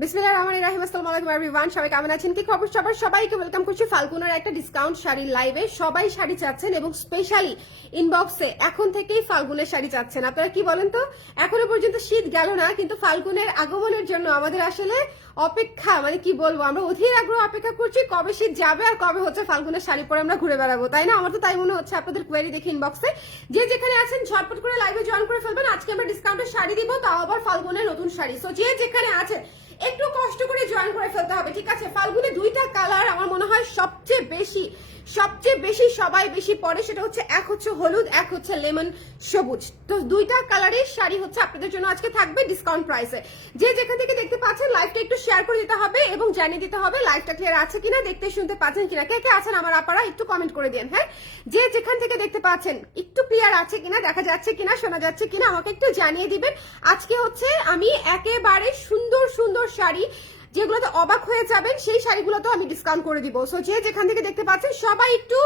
বিসমিল্লাহির রহমানির রহিম। আসসালামু আলাইকুম এভরিওয়ান, সবাই কেমন আছেন? কি খবর সবার? সবাইকে ওয়েলকাম করছি ফাল্গুনের একটা ডিসকাউন্ট শাড়ির লাইভে। সবাই শাড়ি চাচ্ছেন এবং স্পেশালি ইনবক্সে এখন থেকেই ফাল্গুনের শাড়ি চাচ্ছেন। আপনারা কি বলেন তো? এখনো পর্যন্ত শীত গেল না, কিন্তু ফাল্গুনের আগমনের জন্য আমাদের আসলে অপেক্ষা, মানে কি বলবো, আমরা অধীর আগ্রহ অপেক্ষা করছি কবে শীত যাবে আর কবে হচ্ছে ফাল্গুনের শাড়ি পরে আমরা ঘুরে বেড়াবো, তাই না? আমার তো তাই মনে হচ্ছে। আপনাদের কোয়েরি দেখি ইনবক্সে, যে যেখানে আছেন ঝটপট করে লাইভে জয়েন করে ফেলবেন। আজকে আমরা ডিসকাউন্টের শাড়ি দিব, তাও আবার ফাল্গুনের নতুন শাড়ি। সো যে যেখানে আছেন একটু কষ্ট করে জয়েন করে ফেলতে হবে, ঠিক আছে? ফাল্গুনে দুইটা কালার আমার মনে হয় সবচেয়ে বেশি সবাই বেশি পরে, সেটা হচ্ছে এক হচ্ছে হলুদ, এক হচ্ছে লেমন সবুজ। তো দুইটা কালারের শাড়ি হচ্ছে আপনাদের জন্য আজকে থাকবে ডিসকাউন্ট প্রাইসে। যে যেখান থেকে দেখতে পাচ্ছেন লাইভটা একটু শেয়ার করে দিতে হবে এবং জানিয়ে দিতে হবে লাইভটা ক্লিয়ার আছে কিনা, দেখতে শুনতে পাচ্ছেন কিনা। কে কে আছেন আমার আপারা একটু কমেন্ট করে দিন। হ্যাঁ, যে যেখান থেকে দেখতে পাচ্ছেন একটু ক্লিয়ার আছে কিনা, দেখা যাচ্ছে কিনা, শোনা যাচ্ছে কিনা আমাকে একটু জানিয়ে দিবেন। আজকে হচ্ছে আমি একেবারে সুন্দর সুন্দর শাড়ি, যেগুলোতে অবাক হয়ে যাবেন, সেই শাড়িগুলো তো আমি ডিসকাউন্ট করে দিব। সো যে যেখান থেকে দেখতে পাচ্ছেন সবাই একটু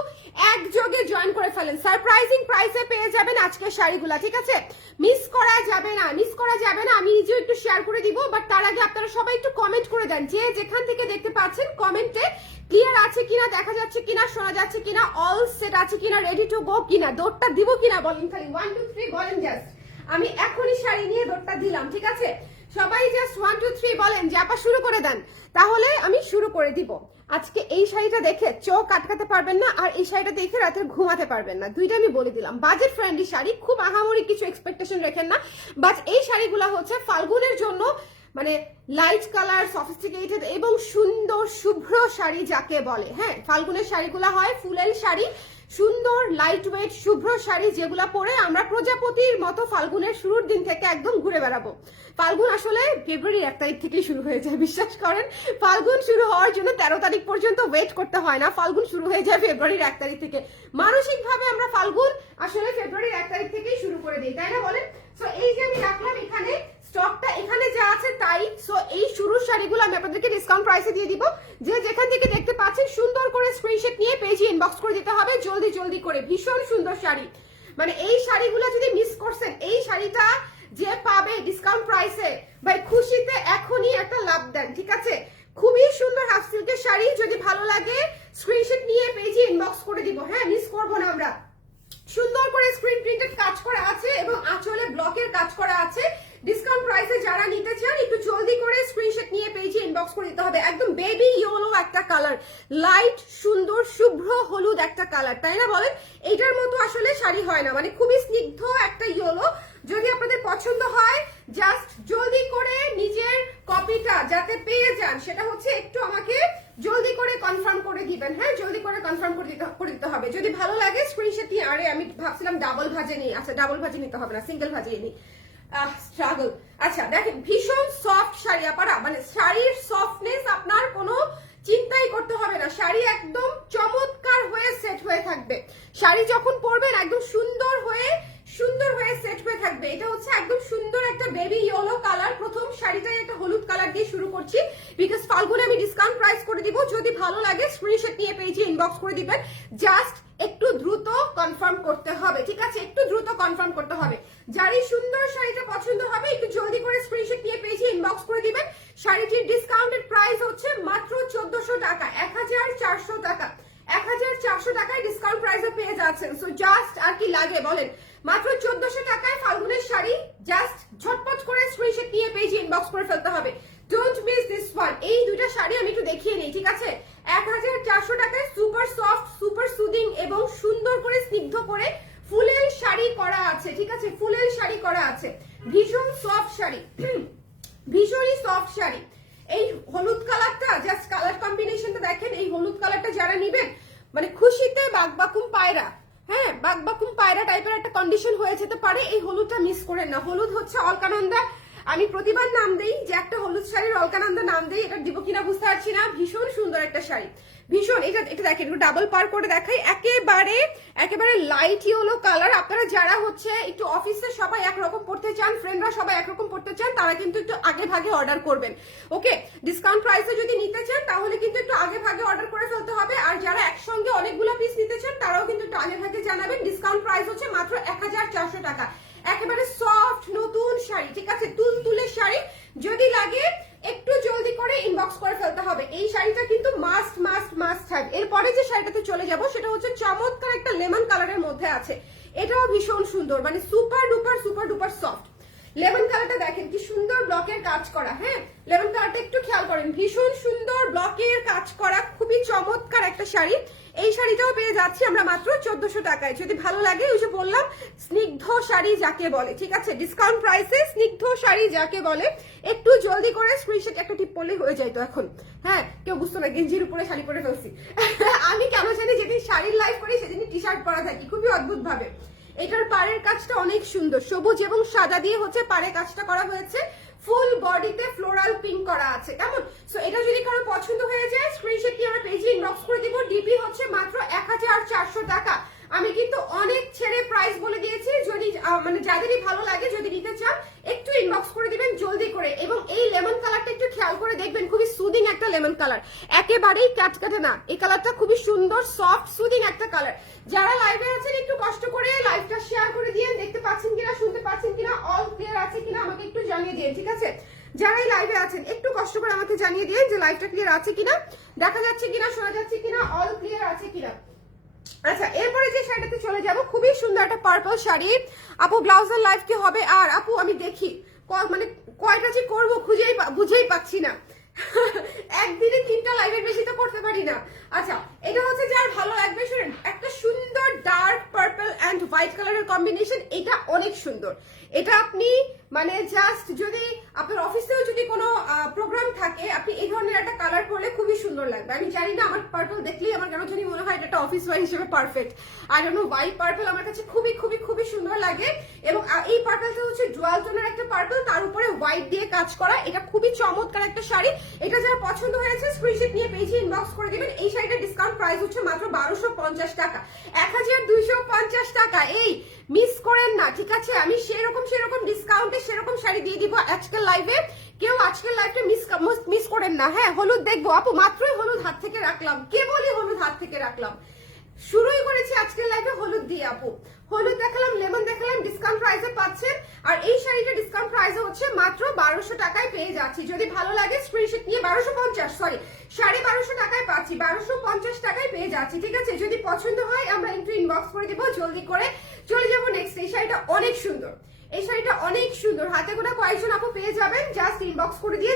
একযোগে জয়েন করে ফেলেন। সারপ্রাইজিং প্রাইসে পেয়ে যাবেন আজকের শাড়িগুলা, ঠিক আছে? মিস করা যাবে না, মিস করা যাবে না। আমি নিজেও একটু শেয়ার করে দিব, বাট তার আগে আপনারা সবাই একটু কমেন্ট করে দেন। যে যেখান থেকে দেখতে পাচ্ছেন কমেন্টে ক্লিয়ার আছে কিনা, দেখা যাচ্ছে কিনা, শোনা যাচ্ছে কিনা, অল সেট আছে কিনা, রেডি টু গো কিনা, দৌড়টা দিব কিনা বলেন খালি। 1 2 3 বলেন জাস্ট। আমি এখনই শাড়ি নিয়ে দৌড়টা দিলাম, ঠিক আছে? সবাই জাস্ট 1 2 3 বলেন যে আপা শুরু করে দেন, তাহলে আমি শুরু করে দিব। আজকে এই শাড়িটা দেখে চোখ আটকাতে পারবেন না, আর এই শাড়িটা দেখে রাতে ঘুমাতে পারবেন না। দুইটা আমি বলে দিলাম। বাজেট ফ্রেন্ডলি শাড়ি, খুব আহামরি কিছু এক্সপেকটেশন রাখেন না। বাট এই শাড়িগুলো হচ্ছে ফাল্গুনের জন্য, মানে লাইট কালার, সফিস্টিকেটেড এবং সুন্দর শুভ্র শাড়ি যাকে বলে। হ্যাঁ, ফাল্গুনের শাড়িগুলো হয় ফুলেল শাড়ি, সুন্দর লাইট ওয়েট শুভ্র শাড়ি, যেগুলো পরে আমরা প্রজাপতির মতো ফাল্গুনের শুরুর দিন থেকে একদম ঘুরে বেড়াবো। ফাল্গুন আসলে ফেব্রুয়ারি 1 তারিখ থেকেই শুরু হয়ে যায়, বিশ্বাস করেন। ফাল্গুন শুরু হওয়ার জন্য 13 তারিখ পর্যন্ত ওয়েট করতে হয় না, ফাল্গুন শুরু হয়ে যায় ফেব্রুয়ারির 1 তারিখ থেকে। মানসিক ভাবে আমরা ফাল্গুন আসলে ফেব্রুয়ারির 1 তারিখ থেকেই শুরু করে দিই, তাই না বলেন? সো এই যে আমি রাখলাম এখানে স্টকটা, এখানে যা আছে তাই। সো এই শুরুর শাড়িগুলো আমি আপনাদেরকে ডিসকাউন্ট প্রাইসে দিয়ে দিব। যে যেখান থেকে দেখতে পাচ্ছেন সুন্দর করে স্ক্রিনশট নিয়ে পেজে ইনবক্স করে দিতে হবে জলদি জলদি করে। ভীষণ সুন্দর শাড়ি, মানে এই শাড়িগুলো যদি মিস করছেন, এই শাড়িটা যে পাবে ডিসকাউন্ট প্রাইসে, ভাই খুশিতে এখনই একটা লাভ দেন, ঠিক আছে? খুবই সুন্দর হাফ সিল্কের শাড়ি, যদি ভালো লাগে স্ক্রিনশট নিয়ে পেজে ইনবক্স করে দিব। হ্যাঁ, মিস করবো না আমরা। সুন্দর করে স্ক্রিন প্রিন্টেড কাজ করা আছে এবং আঁচলে ব্লকের কাজ করা আছে। ডিসকাউন্ট প্রাইসে যারা নিতে চান একটু জলদি করে স্ক্রিনশট নিয়ে পেজে ইনবক্স করে দিতে হবে। একদম বেবি ইয়েলো একটা কালার, লাইট সুন্দর শুভ্র হলুদ একটা কালার, তাই না বলেন? এইটার মতো আসলে শাড়ি হয় না, মানে খুবই স্নিগ্ধ একটা ইয়েলো। যদি আপনাদের পছন্দ হয় জাস্ট জলদি করে নিজের কপিটা যাতে পেয়ে যান, সেটা হচ্ছে একটু আমাকে জলদি করে কনফার্ম করে দিবেন। হ্যাঁ, জলদি করে কনফার্ম করে দিতে হবে। যদি ভালো লাগে স্ক্রিনশট নিয়ে, আরে আমি ভাবছিলাম ডাবল ভাজে নেই, আচ্ছা ডাবল ভাজে নিতে হবে না, সিঙ্গেল ভাজিয়ে নিই। স্ট্রাগল। আচ্ছা দেখেন, ভীষণ সফট শাড়ি আপারা, মানে শাড়ির সফটনেস আপনার কোনো চিন্তাই করতে হবে না। শাড়ি একদম চমৎকার হয়ে সেট হয়ে থাকবে। শাড়ি যখন পরবেন একদম সুন্দর হয়ে সেট হয়ে থাকবে। এটা হচ্ছে একদম সুন্দর একটা বেবি ইয়েলো কালার। প্রথম শাড়িটাই একটা হলুদ কালার দিয়ে শুরু করছি, বিকজ ফাল্গুনে আমি ডিসকাউন্ট প্রাইস করে দিব। যদি ভালো লাগে স্ক্রিনশট নিয়ে পেজে ইনবক্স করে দিবেন। জাস্ট একটু দ্রুত কনফার্ম করতে হবে, ঠিক আছে? একটু দ্রুত কনফার্ম করতে হবে। যারই সুন্দর শাড়িটা পছন্দ হবে একটু জলদি করে স্ক্রিনশট নিয়ে পেজে ইনবক্স করে দিবেন। শাড়িটির ডিসকাউন্টেড প্রাইস হচ্ছে মাত্র 1400 টাকা, 1400 টাকা। 1400 টাকায় ডিসকাউন্ট প্রাইসে পেয়ে যাচ্ছেন। সো জাস্ট আর কি লাগে বলেন? মাত্র 1400 টাকায় ফাল্গুনের শাড়ি। জাস্ট ঝটপট করে স্ক্রিনশট নিয়ে পেজে ইনবক্স করে ফেলতে হবে। Don't miss this one. এই দুইটা শাড়ি আমি একটু দেখিয়ে নিই, ঠিক আছে? 1400 টাকায় সুপার সফট, সুপার সুদিং এবং সুন্দর করে স্নিগ্ধ করে ফুলেল শাড়ি করা আছে, ঠিক আছে? ফুলেল শাড়ি করা আছে, ভীষণ সফট শাড়ি, ভীষণই সফট শাড়ি। এই হলুদ কালারটা, জাস্ট কালার কম্বিনেশনটা দেখেন। এই হলুদ কালারটা যারা নিবেন, মানে খুশিতে বাগবাকুম পায়রা, হ্যাঁ বাগবাকুম পায়রা টাইপের একটা কন্ডিশন হয়ে যেতে পারে। এই হলুদটা মিস করেন না। হলুদ হচ্ছে অলকানন্দা। আমি প্রতিবার নাম দেই যে একটা হলুদ শাড়ির অলকানন্দা নাম দেই, এটা দিব কিনা বুঝতে পারছি না। ভীষণ সুন্দর একটা শাড়ি, ভীষণ। এটা দেখেন, একটু ডাবল পার করে দেখাই। একেবারে লাইট ইয়েলো কালার। আপনারা যারা হচ্ছে একটু অফিসে সবাই একরকম পড়তে চান, ফ্রেন্ডরা সবাই একরকম পড়তে চান, তারা কিন্তু একটু আগে ভাগে অর্ডার করবেন। ওকে, ডিসকাউন্ট প্রাইসে যদি নিতে চান তাহলে কিন্তু একটু আগে ভাগে অর্ডার করে ফেলতে হবে। আর যারা একসঙ্গে অনেকগুলো পিস নিতে চান তারাও কিন্তু একটু আগে ভাগে জানাবেন। ডিসকাউন্ট প্রাইস হচ্ছে মাত্র 1400 টাকা। একেবারে সফট নতুন শাড়ি, ঠিক আছে? তুলতুলে শাড়ি। যদি লাগে একটু জলদি চলে যাব, সেটা হচ্ছে চমৎকার একটা লেমন কালারের মধ্যে আছে। এটাও ভীষণ সুন্দর, মানে সুপার ডুপার সফট। লেমন কালারটা দেখেন কি সুন্দর ব্লকের কাজ করা। হ্যাঁ, লেমন কালারটা একটু খেয়াল করেন, ভীষণ সুন্দর ব্লকের কাজ করা, খুবই চমৎকার একটা শাড়ি। এই শাড়িটাও পেয়ে যাচ্ছি আমরা মাত্র 1400 টাকায়। যদি ভালো লাগে, ওই যে বললাম স্নিগ্ধ শাড়ি যাকে বলে, ঠিক আছে, ডিসকাউন্ট প্রাইসে স্নিগ্ধ শাড়ি যাকে বলে। একটু জলদি করে স্ক্রিনশট একটা টিপ করলে হয়ে যায় তো এখন। হ্যাঁ, কেউ বুঝতো না গেঞ্জির উপরে শাড়ি পরে ফেলছি। আমি কেন জানি যেদিন শাড়ির লাইভ করি সেদিন টি শার্ট পরা থাকি, খুবই অদ্ভুত ভাবে। এটার পাড়ের কাজটা অনেক সুন্দর, সবুজ এবং সাদা দিয়ে হচ্ছে পাড়ে কাজটা করা হয়েছে। ফুল বডিতে ফ্লোরাল পিঙ্ক করা আছে, কেমন? সো এটা যদি কারো পছন্দ হয়ে যায়, স্ক্রিনশট নিয়ে আমরা পেজে ইনবক্স করে দিব। ডিপি হচ্ছে মাত্র 1400 টাকা। আমি কিন্তু অনেক ছেড়ে প্রাইস বলে দিয়েছি। যদি মানে যাদেরই ভালো লাগে, যদি নিতে চান একটু ইনবক্স করে দিবেন জলদি করে। এবং এই লেমন কালারটা একটু খেয়াল করে দেখবেন, খুবই সুদিং একটা লেমন কালার, একেবারেই কাটকাটে না। এই কালারটা খুবই সুন্দর, সফট সুদিং একটা কালার। যারা লাইভে আছেন একটু কষ্ট করে লাইভটা শেয়ার করে দিয়েন, দেখতে পাচ্ছেন কিনা, শুনতে পাচ্ছেন কিনা, অল ক্লিয়ার আছে কিনা আমাকে একটু জানিয়ে দিন, ঠিক আছে? যারাই লাইভে আছেন একটু কষ্ট করে আমাকে জানিয়ে দিন যে লাইভটা ক্লিয়ার আছে কিনা, দেখা যাচ্ছে কিনা, শোনা যাচ্ছে কিনা, অল ক্লিয়ার আছে কিনা। আচ্ছা, এরপরে যে শাড়িটাতে চলে যাব, খুবই সুন্দর একটা পার্পল শাড়ি। আপু ব্লাউজের লাইভ কি হবে? আর আপু আমি দেখি মানে কয়টা যে করবো বুঝেই পাচ্ছি না। একদিনে 3টা লাইভের বেশি তো করতে পারি না। আচ্ছা, এটা হচ্ছে যার ভালো লাগবে, শুনেন, একটা সুন্দর ডার্ক পার্পল এন্ড হোয়াইট কালারের কম্বিনেশন। এটা অনেক সুন্দর। এটা আপনি মানে জাস্ট যদি আপনার অফিসেও যদি কোনো প্রোগ্রাম থাকে, আপনি এই ধরনের একটা কালার পরলে খুবই সুন্দর লাগবে। আমি জানি না, আমার পার্পল দেখলেই আমার কেন জানি মনে হয় এটা একটা অফিস ওয়্যার হিসেবে perfect. I don't know why, purple আমার কাছে খুবই সুন্দর লাগে। এবং এই পার্পলটা হচ্ছে ডুয়াল টোনের একটা পার্পল, তার উপরে হোয়াইট দিয়ে কাজ করা। এটা খুবই চমৎকার একটা শাড়ি। এটা যারা পছন্দ হয়েছে স্ক্রিনশট নিয়ে পেজে ইনবক্স করে দিবেন। এই শাড়িটার ডিসকাউন্ট প্রাইস হচ্ছে মাত্র 1250 টাকা, 1250 টাকা। এই মিস করেন না, ঠিক আছে? আমি সেরকম ডিসকাউন্টে সেরকম শাড়ি দিয়ে দিব আজকের লাইভে। কেউ আজকের লাইভটা মিস করেন না। হ্যাঁ, হলুদ দেখবো আপু, মাত্রই হলুদ হাত থেকে রাখলাম, কেবলই হলুদ হাত থেকে রাখলাম। শুরুই করেছি আজকের লাইভে হলুদ দিয়ে আপু। হলুদ দেখালাম, লেমন দেখালাম, ডিসকাউন্ট প্রাইসে পাচ্ছেন। আর এই শাড়িটা ডিসকাউন্ট প্রাইসে হচ্ছে মাত্র 1200 টাকায় পেয়ে যাচ্ছি। যদি ভালো লাগে স্ক্রিনশট নিয়ে 1250, সরি 1250 টাকায় পাচ্ছি, 1250 টাকায় পেয়ে যাচ্ছি, ঠিক আছে? যদি পছন্দ হয় আমরা একটু ইনবক্স করে দিব, জলদি করে চলে যাবো নেক্সট। এই শাড়িটা অনেক সুন্দর, এই শাড়িটা অনেক সুন্দর, হাতে গোনা কয়েকজন আপু পেয়ে যাবেন, জাস্ট ইনবক্স করে দিয়ে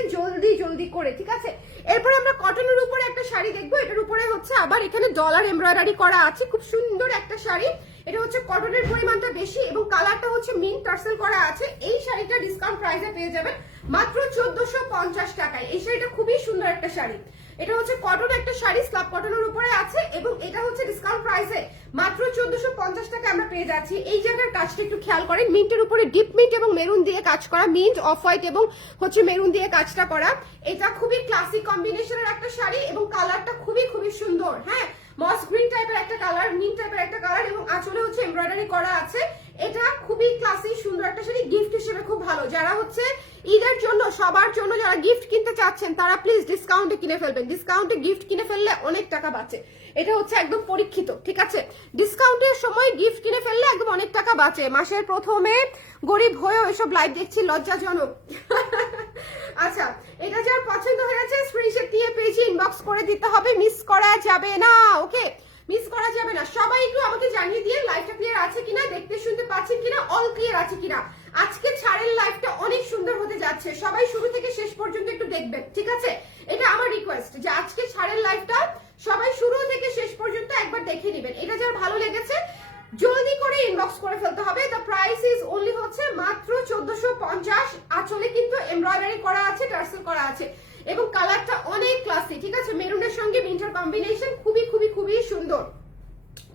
জলদি করে, ঠিক আছে? এরপর আমরা কটনের উপরে একটা শাড়ি দেখবো। এটার উপরে হচ্ছে আবার এখানে ডলার এমব্রয়ডারি করা আছে, খুব সুন্দর একটা শাড়ি। এটা হচ্ছে কটনের পরিমাণটা বেশি এবং কালারটা হচ্ছে মিন্ট টার্সেল করা আছে। এই শাড়িটা ডিসকাউন্ট প্রাইসে পেয়ে যাবেন মাত্র 1450 টাকায়। এই শাড়িটা খুবই সুন্দর একটা শাড়ি। এটা হচ্ছে কটন একটা শাড়ি, স্ল্যাব কটনের উপরে আছে এবং এটা হচ্ছে ডিসকাউন্ট প্রাইসে মাত্র 1450 টাকা আমরা পেয়ে যাচ্ছি। এই জায়গার কাজটা একটু খেয়াল করেন, মিন্টের উপরে ডিপ মিন্ট এবং মেরুন দিয়ে কাজ করা, মিন্ট অফ হোয়াইট এবং হচ্ছে মেরুন দিয়ে কাজটা করা। এটা খুবই ক্লাসিক কম্বিনেশনের একটা শাড়ি এবং কালারটা খুবই সুন্দর। হ্যাঁ, মস গ্রিন টাইপের একটা কালার, মিন্ট টাইপের একটা কালার এবং আঁচলে হচ্ছে এমব্রয়ডারি করা আছে। এটা খুবই ক্লাসিক সুন্দর একটা শাড়ি, গিফট হিসেবে খুব ভালো। যারা হচ্ছে ঈদের জন্য, সবার জন্য যারা গিফট কিনতে চাচ্ছেন তারা প্লিজ ডিসকাউন্টে কিনে ফেলবেন। ডিসকাউন্টে গিফট কিনে ফেললে অনেক টাকা বাঁচে, এটা হচ্ছে একদম পরীক্ষিত, ঠিক আছে? ডিসকাউন্টের সময় গিফট কিনে ফেললে একদম অনেক টাকা বাঁচে। মাসের প্রথমে গরিব হয়েও এসব লাইভ দেখছি, লজ্জাজনক। আচ্ছা, এটা যার পছন্দ হয়েছে স্ক্রিনশট দিয়ে পেজে ইনবক্স করে দিতে হবে, মিস করা যাবে না, ওকে? মিস করা যাবে না। সবাই একটু আমাকে জানিয়ে দিয়ে লাইভটা ক্লিয়ার আছে কিনা, দেখতে শুনতে পাচ্ছেন কিনা, অল ক্লিয়ার আছে কিনা। আজকে ছাড়ের লাইভটা অনেক সুন্দর হতে যাচ্ছে, সবাই শুরু থেকে শেষ পর্যন্ত একটু দেখবেন, ঠিক আছে? এটা আমার রিকোয়েস্ট যে আজকে ছাড়ের লাইভটা সবাই শুরু থেকে শেষ পর্যন্ত একবার দেখে নেবেন। এটা যার ভালো লেগেছে জলদি করে ইনবক্স করে ফেলতে হবে। দ্য প্রাইস ইজ অনলি হচ্ছে মাত্র 1450। আঁচলে কিন্তু এমব্রয়ডারি করা আছে, টার্সেল করা আছে এবং কালারটা অনেক ক্লাসি, ঠিক আছে? মেরুনের সঙ্গে মিন্টের কম্বিনেশন খুবই সুন্দর।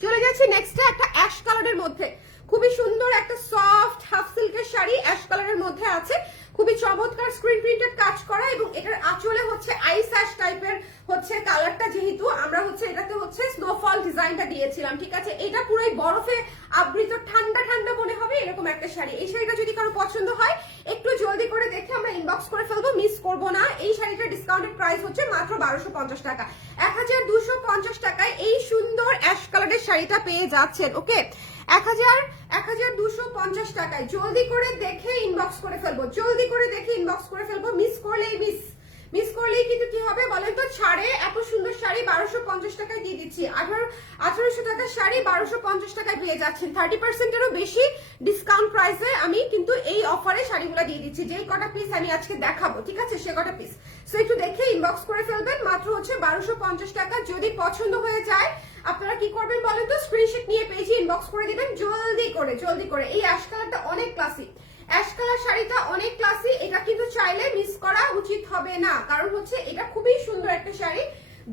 চলে যাচ্ছি নেক্সটে একটা অ্যাশ কালারের মধ্যে, খুবই সুন্দর একটা সফট হাফ সিল্কের শাড়ি, অ্যাশ কালারের মধ্যে আছে, খুবই চমৎকার স্ক্রিন প্রিন্টেড কাজ করা এবং এটার আঁচলে হচ্ছে আইস অ্যাশ টাইপের হচ্ছে কালারটা। যেহেতু আমরা হচ্ছে এটাতে হচ্ছে স্নোফল ডিজাইনটা দিয়েছিলাম, ঠিক আছে? এটা পুরোই বরফে আবৃত, ঠান্ডা মনে হবে এরকম একটা শাড়ি। এই শাড়িটা যদি কারো পছন্দ হয় একটু জলদি করে দেখে আমরা ইনবক্স করে ফেলবো, মিস করবো না। এই শাড়িটার ডিসকাউন্টেড প্রাইস হচ্ছে মাত্র 1250 টাকা, 1250 টাকায় এই সুন্দর অ্যাশ কালারের শাড়িটা পেয়ে যাচ্ছেন, ওকে? 1250 টাকায় জলদি করে দেখে ইনবক্স করে ফেলবো, মিস করলেই কিন্তু কি হবে বলেন তো? ছাড়ে এত সুন্দর শাড়ি 1250 1250 টাকায় দিয়ে দিচ্ছি। 1800 টাকার শাড়ি 1250 টাকায় পেয়ে যাচ্ছেন। 30%-এরও বেশি ডিসকাউন্ট প্রাইসে আমি কিন্তু এই অফারে শাড়িগুলো দিয়ে দিচ্ছি। যেই কটা পিস আমি আজকে দেখাবো, ঠিক আছে, সে কটা পিস। সো একটু দেখে ইনবক্স করে ফেলবেন। মাত্র হচ্ছে 1250 টাকা। যদি পছন্দ হয়ে যায় আপনারা কি করবেন বলেন তো, স্ক্রিনশট নিয়ে পেজে ইনবক্স করে দিবেন জলদি করে। এই অ্যাশ কালারটা অনেক ক্লাসি, অ্যাশ কালার শাড়িটা অনেক ক্লাসি। এটা কিন্তু চাইলে মিস করা উচিত হবে না, কারণ হচ্ছে এটা খুবই সুন্দর একটা sari.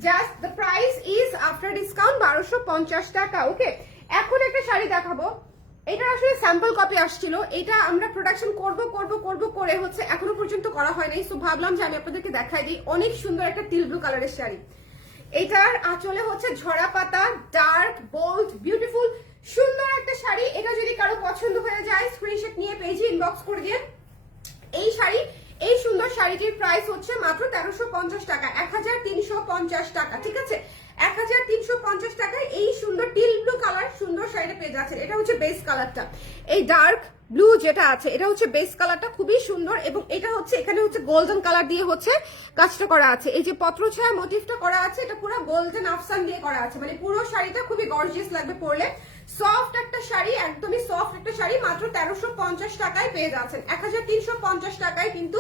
Just the price is after discount 1250 টাকা। ওকে, এখন একটা শাড়ি দেখাবো। এটা আসলে স্যাম্পল কপি আসছিল, এটা আমরা প্রোডাকশন করব করে হচ্ছে এখনো পর্যন্ত করা হয় নাই। সো ভাবলাম যে আমি আপনাদেরকে দেখাই দিই। অনেক সুন্দর একটা টিল ব্লু কালারের শাড়ি। এটার আঁচলে হচ্ছে ঝরা পাতা, ডার্ক বোল্ড বিউটিফুল সুন্দর একটা শাড়ি। এটা যদি কারো পছন্দ হয়ে যায় স্ক্রিনশট নিয়ে পেজে ইনবক্স করে দিন। এই শাড়ি, এই সুন্দর শাড়িটির প্রাইস হচ্ছে মাত্র 1350 টাকা, 1350 টাকা, ঠিক আছে। 1350 টাকায় এই সুন্দর টিল ব্লু কালার সুন্দর শাড়িটা পেয়ে যাচ্ছেন। এটা হচ্ছে বেস কালারটা, এই ডার্ক ব্লু যেটা আছে এটা হচ্ছে বেস কালারটা, খুবই সুন্দর। এবং এটা হচ্ছে এখানে হচ্ছে গোল্ডেন কালার দিয়ে হচ্ছে কাজটা করা আছে। এই যে পত্রছায়া মোটিভটা করা আছে এটা পুরো গোল্ডেন আফসান দিয়ে করা আছে, মানে পুরো শাড়িটা খুবই গর্জিয়াস লাগবে পরলে। সফট একটা শাড়ি, একদমই সফট একটা শাড়ি, মাত্র 1350 টাকায় পেয়ে যাচ্ছেন। 1350 টাকায় কিন্তু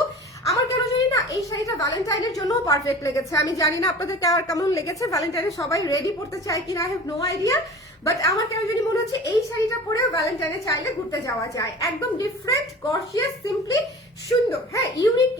আমার কেন জানি না এই শাড়িটা ভ্যালেন্টাইনের জন্য পারফেক্ট লেগেছে। আমি জানি না আপনাদের কেমন লেগেছে, ভ্যালেন্টাইনে সবাই রেডি পড়তে চায় কিনা, I have no idea, but আমার কেন জানি মনে হচ্ছে এই শাড়িটা পরেও ভ্যালেন্টাইনে চাইলে ঘুরতে যাওয়া যায়। একদম ডিফারেন্ট, গর্জিয়াস, সিম্পলি সুন্দর, হ্যাঁ, ইউনিক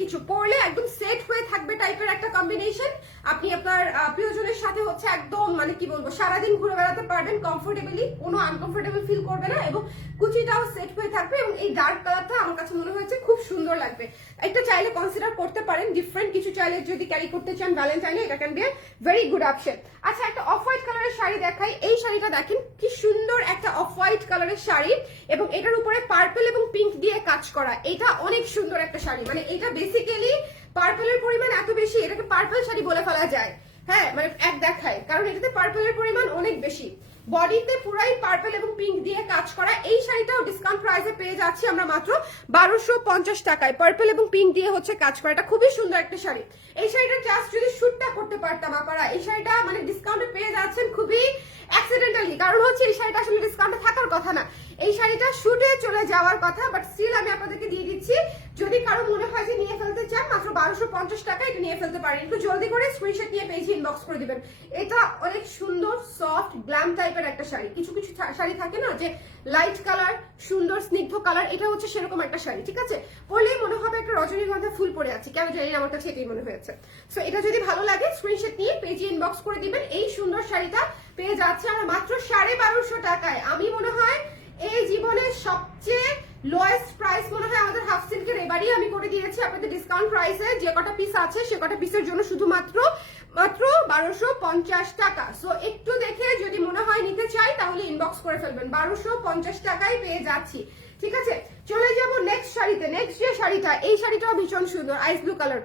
কিছু পরলে একদম সেট হয়ে থাকবে টাইপের একটা কম্বিনেশন। আপনি আপনার প্রিয়জনের সাথে হচ্ছে একদম মানে কি বলবো সারাদিন ঘুরে বেড়াতে পারবেন কমফোর্টেবলি, কোনো আনকমফোর্টেবল ফিল করবে না, এবং কুচিটাও সেট হয়ে থাকবে। এবং এই ডার্ক কালারটা আমার কাছে মনে হয়েছে খুব সুন্দর লাগবে। এটা চাইলে কনসিডার করতে পারেন, ডিফারেন্ট কিছু চাইলে যদি ক্যারি করতে চান ভ্যালেন্টাইনে, এটা can B a very good option. আচ্ছা, একটা অফ হোয়াইট কালারের শাড়ি দেখাই। এই শাড়িটা দেখেন কি সুন্দর একটা অফ হোয়াইট কালারের শাড়ি, এবং এটার উপরে পার্পল এবং পিঙ্ক দিয়ে কাজ করা। এটা অনেক সুন্দর একটা শাড়ি, মানে এটা বেসিক্যালি পার্পলের পরিমাণ এত বেশি, এটাকে পার্পল শাড়ি বলে ফেলা যায়। হ্যাঁ, মানে এক দেখায়, কারণ এটাতে পার্পলের পরিমাণ অনেক বেশি। বডিতে পুরাই পার্পল এবং পিঙ্ক দিয়ে কাজ করা। এই শাড়িটাও ডিসকাউন্ট প্রাইসে পেয়ে যাচ্ছি আমরা মাত্র 1250 টাকায়। পার্পল এবং পিঙ্ক দিয়ে হচ্ছে কাজ করা, এটা খুবই সুন্দর একটা শাড়ি। এই শাড়িটা জাস্ট যদি শুটটা করতে পারতাম আপনারা, এই শাড়িটা মানে ডিসকাউন্টে পেয়ে যাচ্ছেন খুবই অ্যাক্সিডেন্টালি, কারণ হচ্ছে এই শাড়িটা আসলে ডিসকাউন্টে থাকার কথা না, এই শাড়িটা শুটে চলে যাওয়ার কথা, বাট স্টিল আমি আপনাদেরকে দিয়ে দিচ্ছি। যদি কারো মনে হয় যে নিয়ে ফেলতে চান মাত্র 1250 টাকা এটা নিয়ে ফেলতে পারেন। একটু জলদি করে স্ক্রিনশট নিয়ে পেজে ইনবক্স করে দিবেন। এটা অনেক সুন্দর সফট গ্ল্যাম টাইপের একটা শাড়ি। কিছু শাড়ি থাকে না যে লাইট কালার সুন্দর স্নিগ্ধ কালার, এটা হচ্ছে সেরকম একটা শাড়ি, ঠিক আছে। পরলেই মনে হবে একটা রজনীগন্ধা ফুল পরে আছে, কেন জানি না আমার কাছে এটাই মনে হয়েছে। সো এটা যদি ভালো লাগে স্ক্রিনশট নিয়ে পেজে ইনবক্স করে দিবেন। এই সুন্দর শাড়িটা পেয়ে যাচ্ছে আমরা মাত্র 1250 টাকায়। আমি মনে হয় এই জীবনের সবচেয়ে লোয়েস্ট প্রাইস মনে হয় আমাদের হাফ সিল্কের এবারই আমি করে দিয়েছি আপনাদের ডিসকাউন্ট প্রাইসে। যে কটা পিস আছে সে কটা পিসের জন্য শুধুমাত্র 1250 টাকা। সো একটু দেখে যদি মনে হয় নিতে চাই তাহলে ইনবক্স করে ফেলবেন। 1250 টাকায় পেয়ে যাচ্ছি, ঠিক আছে। চলে যাব নেক্সট শাড়িতে। নেক্সট যে শাড়িটা, এই শাড়িটাও ভীষণ সুন্দর, আইস ব্লু কালার।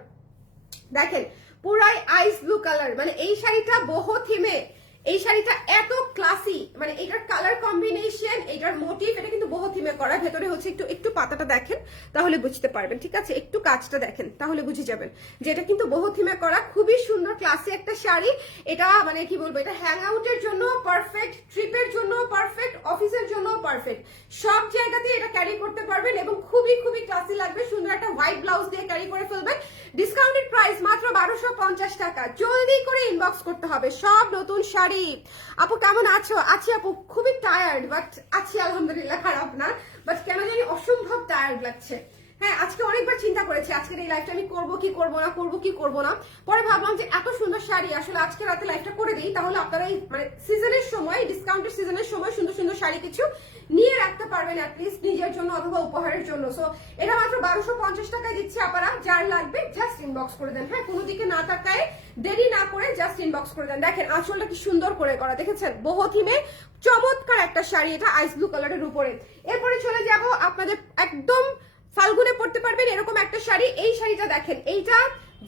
দেখেন পুরাই আইস ব্লু কালার, মানে এই শাড়িটা বহু থিমে, এই শাড়িটা এত ক্লাসি, মানে এটার কালার কম্বিনেশন, এটার মোটিভ, এটা কিন্তু বহু থিমে করা। ভেতরে হচ্ছে একটু পাতাটা দেখেন তাহলে বুঝতে পারবেন, ঠিক আছে। একটু কাজটা দেখেন তাহলে বুঝে যাবেন যে এটা কিন্তু বহু থিমে করা। খুবই সুন্দর ক্লাসি একটা শাড়ি। এটা মানে কি বলবো, এটা হ্যাং আউটের জন্য পারফেক্ট, ট্রিপের জন্য পারফেক্ট, অফিসের জন্য পারফেক্ট, সব জায়গাতে এটা ক্যারি করতে পারবেন এবং খুবই ক্লাসি লাগবে। সুন্দর একটা হোয়াইট ব্লাউজ দিয়ে ক্যারি করে ফেলবেন। ডিসকাউন্টেড প্রাইস মাত্র 1250 টাকা। জলদি করে ইনবক্স করতে হবে সব নতুন শাড়ি। আপু কেমন আছো? আছি আপু, খুবই টায়ার্ড, বাট আছি আলহামদুলিল্লাহ, খারাপ না, বাট কেন জানি অসম্ভব টায়ার্ড লাগছে। হ্যাঁ, আজকে অনেকবার চিন্তা করেছি আজকের এই লাইফটা আমি করবো কি করবো না, পরে ভাবলাম যে এত সুন্দর শাড়ি আসলে আজকে রাতে লাইফটা করে দিই, তাহলে আপনারা এই মানে সিজনের সময়, ডিসকাউন্টের সিজনের সময় সুন্দর সুন্দর শাড়ি কিছু নিয়ে রাখতে পারবেন অ্যাটলিস্ট নিজের জন্য অথবা উপহারের জন্য। সো এটা মাত্র 1250 টাকায় দিচ্ছি। আপনারা যার লাগবে জাস্ট ইনবক্স করে দেন। হ্যাঁ, কোনো দিকে না তাকায়, দেরি না করে জাস্ট ইনবক্স করে দেন। দেখেন আঁচলটা কি সুন্দর করে করা, দেখেছেন? বহু থিমে চমৎকার একটা শাড়ি, এটা আইস ব্লু কালারের উপরে। এরপরে চলে যাব আপনাদের একদম ফাল্গুনে পড়তে পারবেন এরকম একটা শাড়ি। এই শাড়িটা দেখেন, এইটা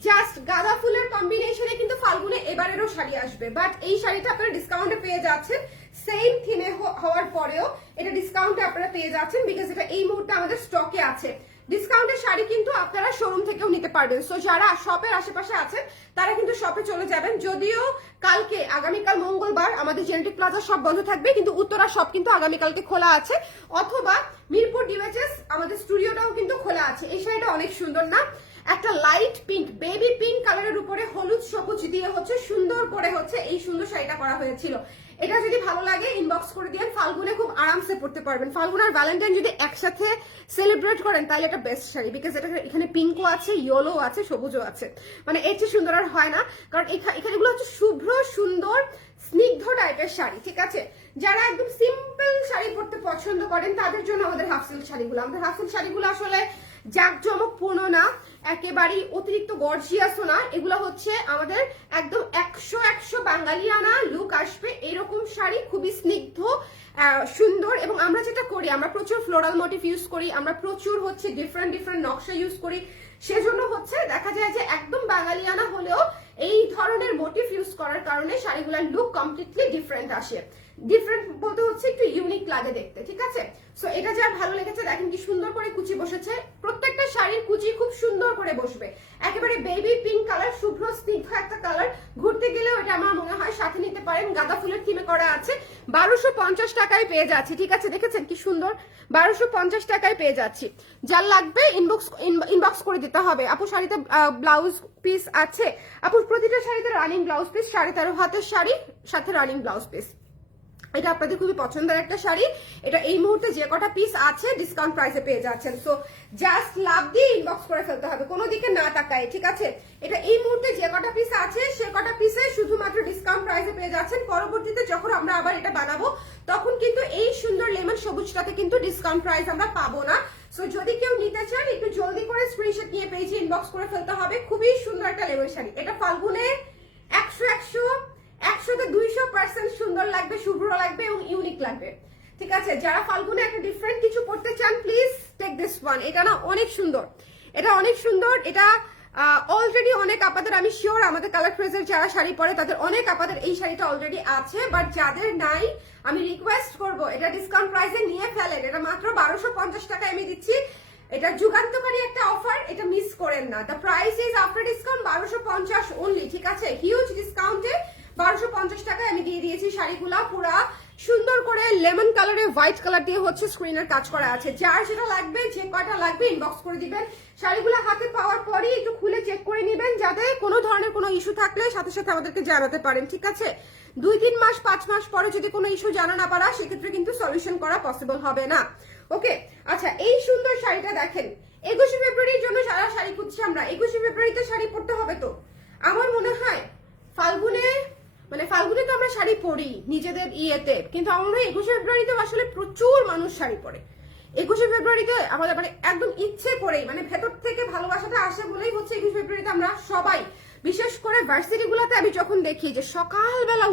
জাস্ট গাঁদা ফুলের কম্বিনেশনে কিন্তু ফাল্গুনে এবারেরও শাড়ি আসবে, বাট এই শাড়িটা আপনারা ডিসকাউন্টে পেয়ে যাচ্ছেন। সেম থিমে হওয়ার পরেও এটা ডিসকাউন্টে আপনারা পেয়ে যাচ্ছেন, বিকজ এটা এই মুহূর্তে আমাদের স্টকে আছে। ডিসকাউন্টের শাড়ি কিন্তু আপনারা শোরুম থেকেও নিতে পারবেন। সো যারা শপের আশেপাশে আছেন তারা কিন্তু শপে চলে যাবেন। যদিও কালকে আগামীকাল মঙ্গলবার আমাদের জেনেটিক প্লাজা সব বন্ধ থাকবে, কিন্তু উত্তরা শপ কিন্তু আগামীকালকে খোলা আছে, অথবা মিরপুর ডিওএইচএস আমাদের স্টুডিওটাও কিন্তু খোলা আছে। এই শাড়িটা অনেক সুন্দর না, একটা লাইট পিঙ্ক বেবি পিঙ্ক কালারের উপরে হলুদ সবুজ দিয়ে হচ্ছে সুন্দর করে হচ্ছে এই সুন্দর শাড়িটা করা হয়েছিল। এটা যদি ভালো লাগে ইনবক্স করে দিন, ফাল্গুনে খুব আরামসে পড়তে পারবেন। ফাল্গুন আর ভ্যালেন্টাইন যদি একসাথে সেলিব্রেট করেন তাহলে এটা বেস্ট শাড়ি, বিকজ এটা এখানে পিঙ্কও আছে, ইয়েলো আছে, সবুজও আছে, মানে এর চেয়ে সুন্দর আর হয় না। কারণ এখানে এগুলো হচ্ছে শুভ্র সুন্দর স্নিগ্ধ টাইপের শাড়ি, ঠিক আছে। যারা একদম সিম্পল শাড়ি পরতে পছন্দ করেন তাদের জন্য আমাদের হাফ সিল্ক শাড়িগুলো। আমাদের হাফ সিল্ক শাড়িগুলো আসলে জাঁকজমকপূর্ণ না, একেবারেই অতিরিক্ত গর্জিয়াসও না, এগুলো হচ্ছে আমাদের একদম 100 বাঙালিয়ানা লুক আসবে এরকম শাড়ি, খুবই স্নিগ্ধ সুন্দর। এবং আমরা যেটা করি, আমরা প্রচুর ফ্লোরাল মোটিভ ইউজ করি, আমরা প্রচুর হচ্ছে ডিফারেন্ট নকশা ইউজ করি, সেজন্য হচ্ছে দেখা যায় যে একদম বাঙালিয়ানা হলেও এই ধরনের মোটিভ ইউজ করার কারণে শাড়িগুলোর লুক কমপ্লিটলি ডিফারেন্ট আসে। ডিফারেন্ট বলতে হচ্ছে একটু ইউনিক লাগে দেখতে, ঠিক আছে। সো এটা যার ভালো লেগেছে দেখেন কি সুন্দর করে কুচি বসেছে, প্রত্যেকটা শাড়ির কুচি খুব সুন্দর করে বসবে, একেবারে বেবি পিঙ্ক কালার, শুভ্র স্নিগ্ধ একটা কালার। ঘুরতে গেলেও এটা আমার মনে হয় সাথে নিতে পারেন, গাঁদা ফুলের থিমে করা আছে। 1250 টাকায় পেয়ে যাচ্ছি, ঠিক আছে, দেখেছেন কি সুন্দর, 1250 টাকায় পেয়ে যাচ্ছি। যার লাগবে ইনবক্স করে দিতে হবে। আপু শাড়িতে ব্লাউজ পিস আছে? আপু প্রতিটা শাড়িতে রানিং ব্লাউজ পিস, 13.5 হাতের শাড়ি সাথে রানিং ব্লাউজ পিস। এটা আপনাদের খুবই পছন্দের একটা শাড়ি, এটা এই মুহূর্তে যে কটা পিস আছে ডিসকাউন্ট প্রাইসে পেয়ে যাচ্ছেন। সো জাস্ট লাভ দিয়ে ইনবক্স করে ফেলতে হবে, কোনো দিকে না তাকায়, ঠিক আছে। এটা এই মুহূর্তে যে কটা পিস আছে সে কটা পিসে শুধুমাত্র ডিসকাউন্ট প্রাইসে পেয়ে যাচ্ছেন। পরবর্তীতে যখন আমরা আবার এটা বানাবো তখন কিন্তু এই সুন্দর লেমন সবুজটাতে কিন্তু ডিসকাউন্ট প্রাইস আমরা পাবো না। সো যদি কেউ নিতে চান একটু জলদি করে স্ক্রিনশট নিয়ে পেজে ইনবক্স করে ফেলতে হবে। খুবই সুন্দর একটা লেমন শাড়ি, এটা ফাল্গুনে 100তে 200% সুন্দর লাগবে, শুভ্র লাগবে এবং ইউনিক লাগবে, ঠিক আছে। যারা ফাল্গুনে একটা ডিফারেন্ট কিছু পড়তে চান প্লিজ টেক দিস ওয়ান। এটা না অনেক সুন্দর, এটা অনেক সুন্দর। এটা অলরেডি অনেক আপাদের, আমি শিওর আমাদের কালার ক্রেজের যারা শাড়ি পরে তাদের অনেক আপাদের এই শাড়িটা অলরেডি আছে, বাট যাদের নাই আমি রিকোয়েস্ট করব এটা ডিসকাউন্ট প্রাইসে নিয়ে ফেলেন। এটা মাত্র 1250 টাকায় আমি দিচ্ছি, এটা যুগান্তকারী একটা অফার, এটা মিস করেন না। The price is after discount 1250 only, ঠিক আছে। হিউজ ডিসকাউন্টে 1250 টাকায় আমি দিয়ে দিয়েছি শাড়িগুলা। পুরা সুন্দর করে লেমন কালারে হোয়াইট কালার দিয়ে হচ্ছে স্ক্রিনের কাজ করা আছে। যার যেটা লাগবে, যে কয়টা লাগবে ইনবক্স করে দিবেন। শাড়িগুলো হাতে পাওয়ার পরই একটু খুলে চেক করে নেবেন, যাতে কোনো ধরনের কোনো ইস্যু থাকলে সাথে সাথে আমাদেরকে জানাতে পারেন, ঠিক আছে। 2-3 মাস 5 মাস পরে যদি কোনো ইস্যু জানা না পারা, সেক্ষেত্রে কিন্তু সলিউশন করা পসিবল হবে না। ওকে, আচ্ছা এই সুন্দর শাড়িটা দেখেন, 21 ফেব্রুয়ারির জন্য সারা শাড়ি খুঁজছি আমরা। 21 ফেব্রুয়ারিতে শাড়ি পরতে হবে তো আমার মনে হয়। ফাল্গুনে তো আমরা শাড়ি পরি নিজেদের ইয়েতে, কিন্তু আমার মনে হয় 21 ফেব্রুয়ারিতে আসলে প্রচুর মানুষ শাড়ি পরে। 21 ফেব্রুয়ারিতে আমাদের মানে একদম ইচ্ছে করেই, মানে ভেতর থেকে ভালোবাসাটা আসে বলেই হচ্ছে 21 ফেব্রুয়ারিতে আমরা সবাই, বিশেষ করে ভার্সিটি গুলাতে আমি যখন দেখি যে সকালবেলা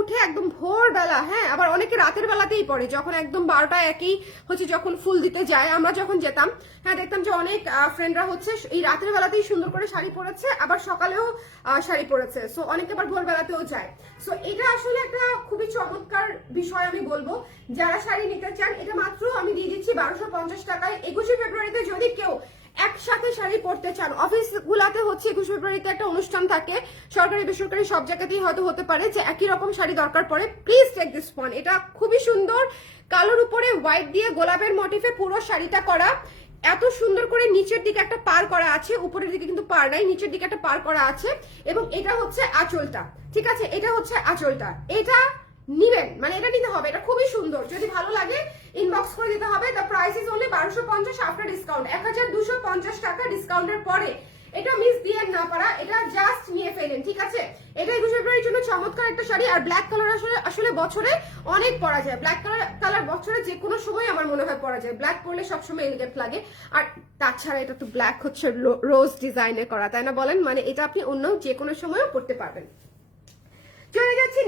উঠে একদম ভোরবেলা, হ্যাঁ, আবার অনেকে রাতের বেলাতেই পড়ে, যখন একদম 12টা একই হচ্ছে যখন ফুল দিতে যায়, আমরা যখন যেতাম, হ্যাঁ, দেখতাম যে অনেক ফ্রেন্ডরা হচ্ছে এই রাতের বেলাতেই সুন্দর করে শাড়ি পরেছে, আবার সকালেও শাড়ি পরেছে। সো অনেকে আবার ভোরবেলাতেও যায়। সো এটা আসলে একটা খুবই চমৎকার বিষয় আমি বলবো। যারা শাড়ি নিতে চান এটা মাত্র আমি দিয়ে দিচ্ছি 1250 টাকায়। 21 ফেব্রুয়ারিতে যদি কেউ একসাথে শাড়ি পরতে চান, অফিস গুলাতে হচ্ছে 21 ফেব্রুয়ারিতে একটা অনুষ্ঠান থাকে, সরকারি বেসরকারি সব জায়গাতেই হয়তো হতে পারে যে একই রকম শাড়ি দরকার পড়ে, প্লিজ টেক দিস ওয়ান। এটা খুবই সুন্দর, কালোর উপরে হোয়াইট দিয়ে গোলাপের মোটিফে পুরো শাড়িটা করা, এত সুন্দর করে নিচের দিকে একটা পার করা আছে, উপরের দিকে কিন্তু পার নাই, নিচের দিকে একটা পার করা আছে। এবং এটা হচ্ছে আঁচলটা, ঠিক আছে, এটা হচ্ছে আঁচলটা। এটা নিবেন, মানে এটা নিতে হবে, এটা খুবই সুন্দর। যদি ভালো লাগে ইনবক্স করে দিতে হবে। The price is only 1250 after discount, 1250 টাকা ডিসকাউন্টের পরে। এটা মিস দিয়ে না পারা, এটা জাস্ট নিয়ে ফেলেন, ঠিক আছে। এটা 21 ফেব্রুয়ারির জন্য চমৎকার একটা শাড়ি। আর ব্ল্যাক কালার আসলে বছরে অনেক পরা যায়, ব্ল্যাক কালার বছরে যে কোনো সময় আমার মনে হয় পরা যায়। ব্ল্যাক পরলে সবসময় এলিগেন্ট লাগে। আর তাছাড়া এটা তো ব্ল্যাক হচ্ছে রোজ ডিজাইনে করা, তাই না বলেন, মানে এটা আপনি অন্য যে কোনো সময়ও পরতে পারবেন। চলে যাচ্ছি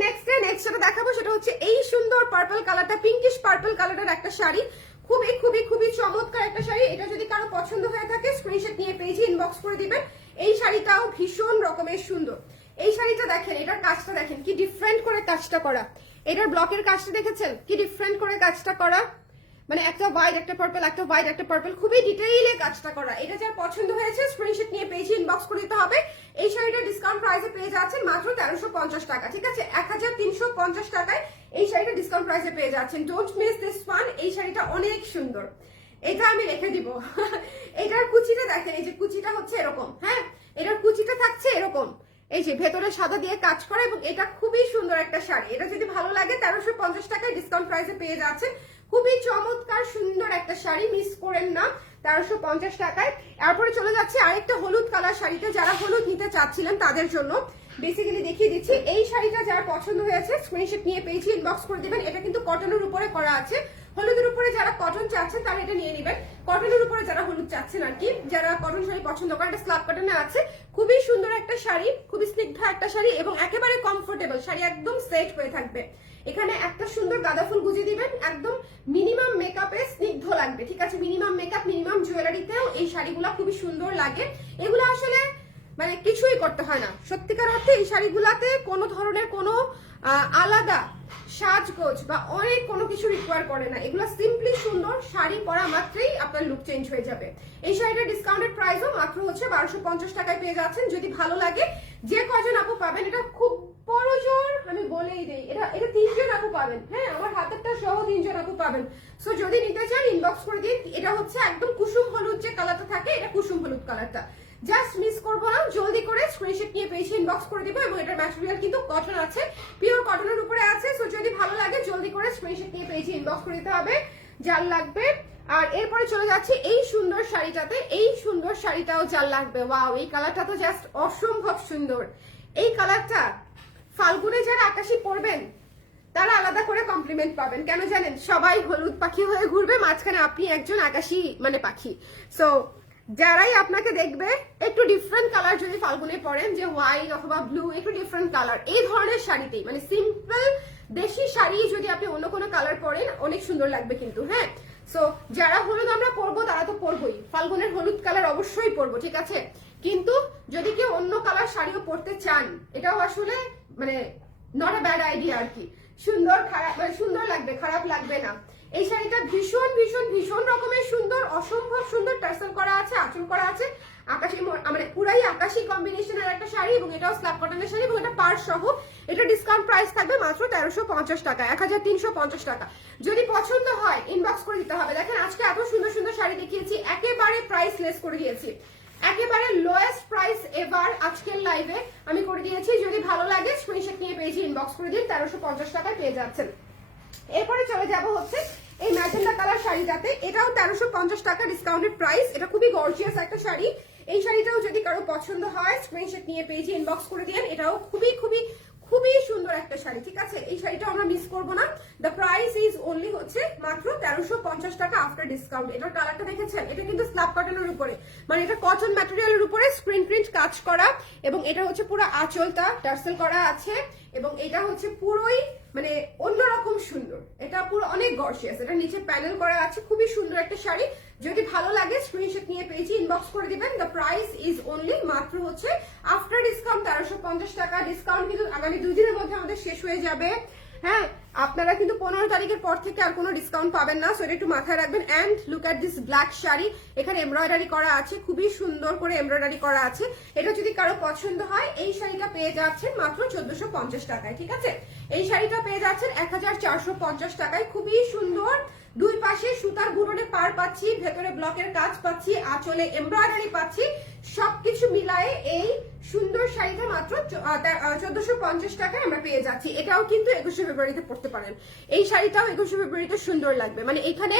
নেক্সটটা দেখাবো, সেটা হচ্ছে এই সুন্দর পার্পল কালারটা, পিঙ্কিশ পার্পল কালারের একটা শাড়ি, খুবই খুবই খুবই চমৎকার একটা শাড়ি। এটা যদি কারো পছন্দ হয়ে থাকে স্ক্রিনশট নিয়ে পেজে ইনবক্স করে দিবেন। এই শাড়িটাও ভীষণ রকমের সুন্দর। এই শাড়িটা দেখেন, এটার কাজটা দেখেন কি ডিফারেন্ট করে কাজটা করা, এটার ব্লকের কাজটা দেখেছেন কি ডিফারেন্ট করে কাজটা করা, মানে একটা হোয়াইট একটা পার্পল, একটা হোয়াইট একটা পার্পল, খুবই ডিটেইলে কাজটা করা। এটা যার পছন্দ হয়েছে স্ক্রিনশট নিয়ে পেজে ইনবক্স করে দিতে হবে। এই শাড়িটা ডিসকাউন্ট প্রাইসে পেয়ে যাচ্ছেন মাত্র 1350 টাকা, ঠিক আছে? 1350 টাকায় এই শাড়িটা ডিসকাউন্ট প্রাইসে পেয়ে যাচ্ছেন। Don't miss this one. এই শাড়িটা অনেক সুন্দর, এটা আমি রেখে দিব। এটার কুচিটা দেখেন, এই যে কুচিটা হচ্ছে এরকম, হ্যাঁ এটার কুচিটা থাকছে এরকম, এই যে ভেতরে সাদা দিয়ে কাজ করা, এবং এটা খুবই সুন্দর একটা শাড়ি। এটা যদি ভালো লাগে 1350 টাকায় ডিসকাউন্ট প্রাইসে পেয়ে যাচ্ছেন। খুবই চমৎকার সুন্দর একটা শাড়ি, মিস করেন না 1350 টাকায়। এরপরে চলে যাচ্ছে আরেকটা হলুদ কালার শাড়িতে। যারা হলুদ নিতে চাচ্ছিলেন তাদের জন্য বেসিক্যালি দেখিয়ে দিচ্ছি। এই শাড়িটা যার পছন্দ হয়েছে স্ক্রিনশট নিয়ে পেজে ইনবক্স করে দিবেন। এটা কিন্তু কটনের উপরে করা আছে। হলুদের উপরে যারা কটন চাচ্ছেন তারা এটা নিয়ে নেবেন। কটনের উপরে যারা হলুদ চাচ্ছেন আর কি, যারা কটন শাড়ি পছন্দ করেন, এটা স্ল্যাব কটনে আছে। খুবই সুন্দর একটা শাড়ি, খুবই স্নিগ্ধ একটা শাড়ি এবং একেবারে কমফোর্টেবল শাড়ি, একদম সেট হয়ে থাকবে। এখানে একটা সুন্দর গাঁদা ফুল গুজে দিবেন, একদম মিনিমাম মেকআপে স্নিগ্ধ লাগবে, ঠিক আছে? মিনিমাম মেকআপ, মিনিমাম জুয়েলারিতেও এই শাড়িগুলো খুবই সুন্দর লাগে। এগুলো আসলে মানে কিছুই করতে হয় না, সত্যিকার অর্থে এই শাড়িগুলাতে কোনো ধরনের কোনো আলাদা সাজগোজ বা অনেক কোনো কিছু রিকোয়ার করে না। এগুলো সিম্পলি সুন্দর, শাড়ি পরা মাত্রই আপনার লুক চেঞ্জ হয়ে যাবে। এই শাড়িটার ডিসকাউন্টেড প্রাইসও মাত্র হচ্ছে 1250 টাকায় পেয়ে যাচ্ছেন। যদি ভালো লাগে যে কজন আপু পাবেন, এটা খুব বড় জোর আমি বলেই দেই, এটা 3 জন আপু পাবেন, হ্যাঁ আমার হাতেরটা সহ 3 জন আপু পাবেন। সো যদি নিতে চান ইনবক্স করে দিন। এটা হচ্ছে একদম কুসুম হলুদ যে কালারটা থাকে, এটা কুসুম হলুদ কালারটা। জাস্ট মিস করবো না, জলদি করে স্ক্রিনশট নিয়ে পেজে ইনবক্স করে দিব। এবং এটার ম্যাটেরিয়াল কিন্তু কটন আছে, পিওর কটনের উপরে আছে। সো যদি ভালো লাগে জলদি করে স্ক্রিনশট নিয়ে পেজে ইনবক্স করে দিতে হবে যার লাগবে। আর এরপরে চলে যাচ্ছে এই সুন্দর শাড়িটাতে। এই সুন্দর শাড়িটাও যার লাগবে, ওয়াও এই কালারটা তো জাস্ট অসম্ভব সুন্দর। এই কালারটা ফাল্গুনে যারা আকাশি পরবেন তারা আলাদা করে কমপ্লিমেন্ট পাবেন। কেন জানেন? সবাই হলুদ পাখি হয়ে ঘুরবে, মাঝখানে আপনি একজন আকাশি মানে পাখি। সো যারাই আপনাকে দেখবে একটু ডিফারেন্ট কালার যদি ফাল্গুনে পরেন, যে হোয়াইট অথবা ব্লু, একটু ডিফারেন্ট কালার এই ধরনের শাড়িতেই, মানে সিম্পল দেশি শাড়ি যদি আপনি অন্য কোনো কালার পরেন অনেক সুন্দর লাগবে কিন্তু, হ্যাঁ। সো যারা হলুদ আমরা পরবো তারা তো পরবোই, ফাল্গুনের হলুদ কালার অবশ্যই পরবো, ঠিক আছে? কিন্তু যদি কেউ অন্য কালার শাড়িও পরতে চান, এটাও আসলে মানে নট আ ব্যাড আইডিয়া আর কি। সুন্দর খারাপ মানে সুন্দর লাগবে, খারাপ লাগবে না। এই শাড়িটা ভীষণ ভীষণ ভীষণ রকমের সুন্দর, অসম্ভব সুন্দর। টার্সেল করা আছে, আঁচল করা আছে, আকাশি মানে পুরাই আকাশি কম্বিনেশনের একটা শাড়ি, এবং এটাও স্ল্যাব কটনের শাড়ি, এবং এটা পার সহ। এটা ডিসকাউন্ট প্রাইস থাকবে মাত্র 1350 টাকা, 1350 টাকা। যদি পছন্দ হয় ইনবক্স করে দিতে হবে। দেখেন আজকে এত সুন্দর সুন্দর শাড়ি দেখিয়েছি, একেবারে প্রাইস লেস করে দিয়েছি, একেবারে লোয়েস্ট প্রাইস এভার আজকের লাইভে আমি করে দিয়েছি। যদি ভালো লাগে স্ক্রিনশট নিয়ে পেজে ইনবক্স করে দিন, 1350 টাকায় পেয়ে যাচ্ছেন। এরপরে চলে যাব হচ্ছে এই ম্যাজেন্ডা কালার শাড়িটাতে। এটাও 1350 টাকা ডিসকাউন্টেড প্রাইস। এটা খুবই গর্জিয়াস একটা শাড়ি। এই শাড়িটাও যদি কারো পছন্দ হয় স্ক্রিনশট নিয়ে পেজে ইনবক্স করে দিন। এটাও খুবই খুবই খুবই সুন্দর একটা শাড়ি, ঠিক আছে? এই শাড়িটা আমরা মিস করবো না। দ্য প্রাইস ইজ অনলি হচ্ছে মাত্র 1350 টাকা আফটার ডিসকাউন্ট। এটার কালারটা দেখেছেন? এটা কিন্তু স্ল্যাব কটনের উপরে, মানে এটা কটন ম্যাটেরিয়ালের উপরে স্ক্রিন প্রিন্ট কাজ করা, এবং এটা হচ্ছে পুরো আঁচলটা টার্সেল করা আছে, এবং এটা হচ্ছে পুরোই মানে অন্যরকম সুন্দর। এটা পুরো অনেক গর্জিয়াস। এটা নিচে প্যানেল করা আছে, খুবই সুন্দর একটা শাড়ি। যদি ভালো লাগে স্ক্রিনশট নিয়ে পেজে ইনবক্স করে দিবেন। দ্য প্রাইস ইজ অনলি মাত্র হচ্ছে আফটার ডিসকাউন্ট 1350 টাকা। ডিসকাউন্ট কিন্তু আগামী 2 দিনের মধ্যে আমাদের শেষ হয়ে যাবে, হ্যাঁ। আপনারা কিন্তু 15 তারিখের পর থেকে আর কোনো ডিসকাউন্ট পাবেন না, সো এটা একটু মাথায় রাখবেন। And look at this black sari, এখানে এমব্রয়ডারি করা আছে, খুবই সুন্দর করে এমব্রয়ডারি করা আছে। এটা যদি কারো পছন্দ হয় এই শাড়িটা পেয়ে যাচ্ছেন মাত্র 1450 টাকায়, ঠিক আছে? এই শাড়িটা পেয়ে যাচ্ছেন 1450 টাকায়। খুবই সুন্দর, দুই পাশে সুতার বুননে পার পাচ্ছি, ভেতরে ব্লকের কাজ পাচ্ছি, আঁচলে এমব্রয়ডারি পাচ্ছি, সবকিছু মিলায়ে এই সুন্দর শাড়িটা মাত্র 1450 টাকায় আমরা পেয়ে যাচ্ছি। এটাও কিন্তু 21শে ফেব্রুয়ারিতে পড়তে পারেন। এই শাড়িটাও 21শে ফেব্রুয়ারিতে সুন্দর লাগবে। মানে এখানে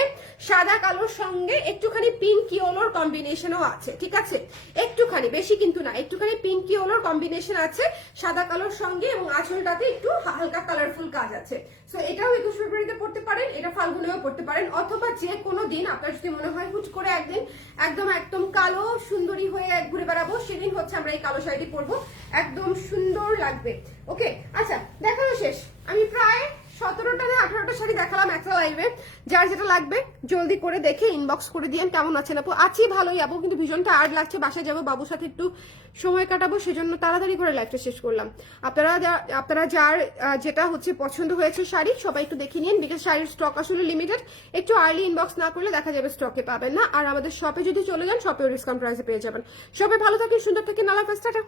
সাদা কালোর সঙ্গে একটুখানি পিঙ্ক ইয়েলোর কম্বিনেশনও আছে, ঠিক আছে? একটুখানি, বেশি কিন্তু না, একটুখানি পিঙ্ক ইয়েলোর কম্বিনেশন আছে সাদা কালোর সঙ্গে, এবং আঁচলটাতে একটু হালকা কালারফুল কাজ আছে। সো এটাও 21শে ফেব্রুয়ারিতে পড়তে পারেন, এটা ফাল্গুনেও পড়তে পারেন, অথবা যে কোনো দিন আপনার যদি মনে হয় হুট করে একদিন একদম কালো সুন্দরী হয়ে ঘুরে বেড়াবো, সেদিন হচ্ছে আমরা এই কালো শাড়িটি পরবো, একদম সুন্দর লাগবে। ওকে, আচ্ছা দেখানো শেষ। আমি প্রায় 17টা না 18টা শাড়ি দেখালাম একটা লাইভে। যার যেটা লাগবে জলদি করে দেখে ইনবক্স করে দিয়েন। কেমন আছেন আপু? আছি ভালোই আপু, কিন্তু ভীষণ টায়ার্ড লাগছে, বাসায় যাবো, বাবুর সাথে একটু সময় কাটাবো, সেজন্য তাড়াতাড়ি করে লাইভটা শেষ করলাম। আপনারা যার যেটা হচ্ছে পছন্দ হয়েছে শাড়ি সবাই একটু দেখে নিন, বিকজ শাড়ির স্টক আসলে লিমিটেড। একটু আর্লি ইনবক্স না করলে দেখা যাবে স্টকে পাবেন না। আর আমাদের শপে যদি চলে যান, শপেও ডিসকাউন্ট প্রাইসে পেয়ে যাবেন। সবাই ভালো থাকেন, সুন্দর থাকেন, আল্লাহ হাফেজ, টাটা।